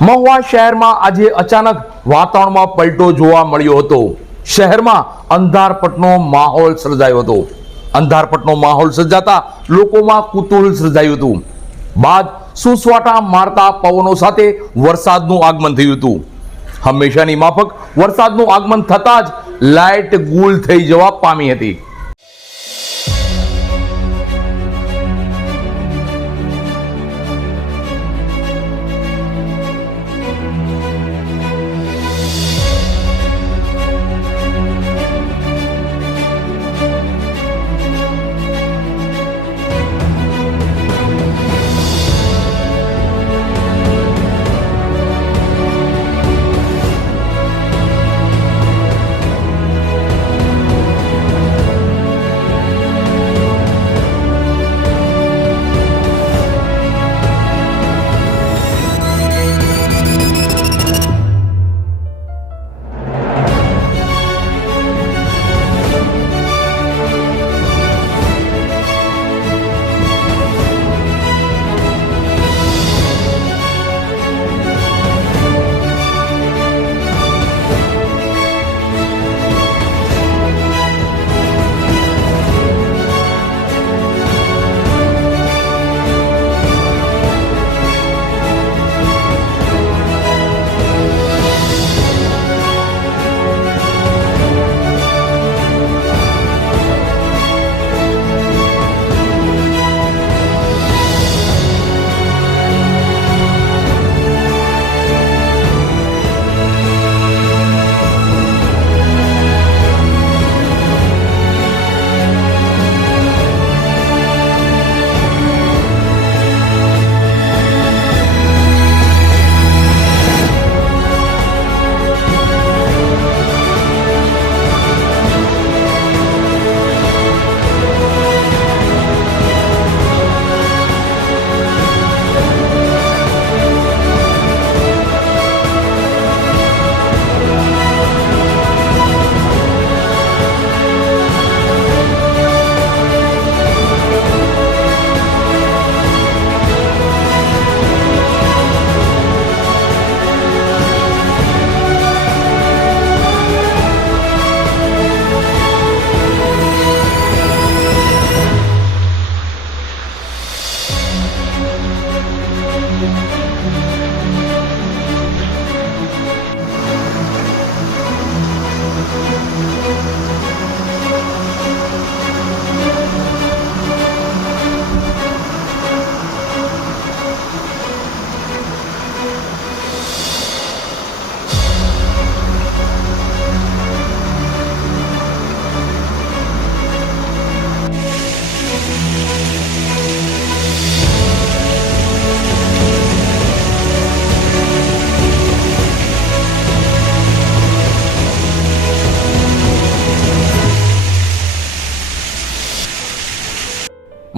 મહુવા શહેરમાં આજે અચાનક વાતાવરણમાં પલટો જોવા મળ્યો હતો। શહેરમાં અંધારપટનો માહોલ સર્જાયો હતો। અંધારપટનો માહોલ સર્જાતા લોકોમાં કુતૂહલ સર્જાયું હતું। બાદ સુસવાટા મારતા પવનો સાથે વરસાદનું આગમન થયું હતું। હંમેશાની માફક વરસાદનું આગમન થતાં જ લાઇટ ગુલ થઈ જવા પામી હતી।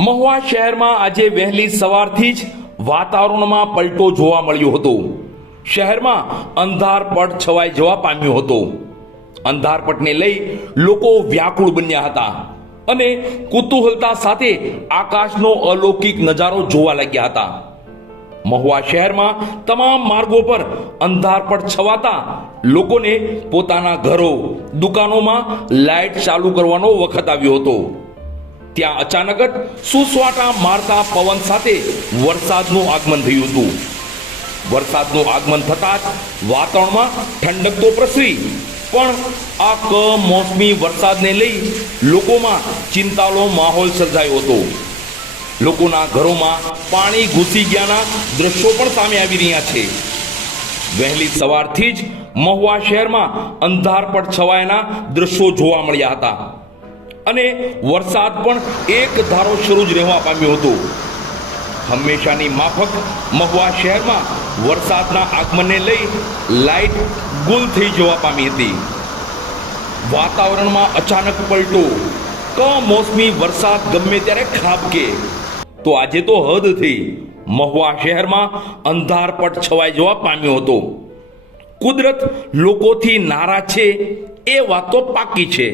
મહુવા શહેરમાં આજે વહેલી સવારથી જ વાતાવરણમાં પલટો જોવા મળ્યો હતો। શહેરમાં અંધારપટ છવાઈ જવા પામ્યો હતો। અંધારપટને લઈ લોકો વ્યાકુળ બન્યા હતા અને કુતૂહલતા સાથે આકાશનો અલૌકિક નજારો જોવા લાગ્યા હતા। મહુવા શહેરમાં તમામ માર્ગો પર અંધારપટ છવાતા લોકોને પોતાના ઘરો દુકાનોમાં લાઇટ ચાલુ કરવાનો વખત આવ્યો હતો। ત્યાં અચાનક જ સુસવાટા મારતા પવન સાથે વરસાદનું આગમન થયું હતું। વરસાદનું આગમન થતાં જ વાતાવરણમાં ઠંડક તો પ્રસરી, પણ આ કમોસમી વરસાદને લઈ લોકોમાં ચિંતાનો માહોલ સર્જાયો હતો। લોકોના ઘરોમાં પાણી ઘૂસી ગયાના દ્રશ્યો પણ સામે આવી રહ્યા છે। વહેલી સવારથી જ મહુવા શહેરમાં અંધારપટ છવાયાના દ્રશ્યો જોવા મળ્યા હતા અને વરસાદ પણ એક ધારો શરૂ જ રહેવા પામ્યો હતો। હંમેશાની માફક મહુવા શહેરમાં વરસાદના આગમનને લઈ લાઇટ ગુલ થઈ જવા પામી હતી। વાતાવરણમાં અચાનક પલટો, કમોસમી વરસાદ ગમે ત્યારે ખાબકે તો આજે તો હદ થઈ। મહુવા શહેરમાં અંધારપટ છવાઈ જવા પામ્યો હતો। કુદરત લોકોથી નારાજ છે એ વાત તો પાકી છે।